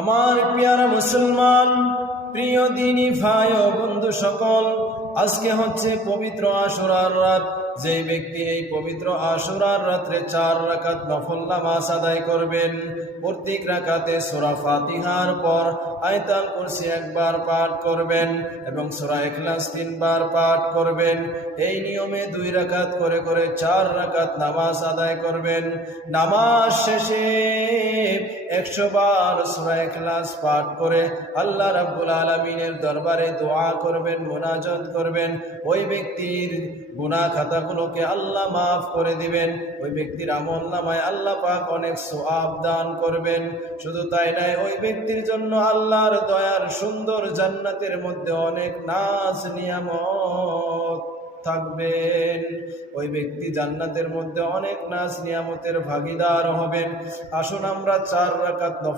আমার প্রিয় মুসলমান, প্রিয় দ্বীনি ভাই ও বন্ধু সকল, আজকে হচ্ছে পবিত্র আশুরার রাত। যে ব্যক্তি এই পবিত্র আশুরার রাত্রে 4 রাকাত নফল নামাজ আদায় করবেন, প্রত্যেক রাকাতে সূরা ফাতিহার পর আয়াতুল কুরসি একবার পাঠ করবেন এবং সূরা ইখলাস 3 বার পাঠ করবেন। এই নিয়মে 2 রাকাত করে করে 4 রাকাত নামাজ আদায় করবেন। নামাজ শেষে 100 বার সূরা ইখলাস পাঠ করে আল্লাহ রাব্বুল আলামিনের দরবারে দোয়া করবেন, মুনাজাত করবেন। ওই ব্যক্তির গুনাহ খাতাগুলোকে আল্লাহ মাফ করে দিবেন। ওই ব্যক্তির আমলনামায় আল্লাহ পাক অনেক সওয়াব দান করবেন। শুধু তাই নয়, ওই ব্যক্তির জন্য আল্লাহর দয়ার সুন্দর জান্নাতের মধ্যে অনেক নাজ নিয়ামত থাকবেন। ওই ব্যক্তি জান্নাতের মধ্যে অনেক নাজ নিয়ামতের ভাগীদার হবেন। আসুন আমরা 4 রাকাত নফল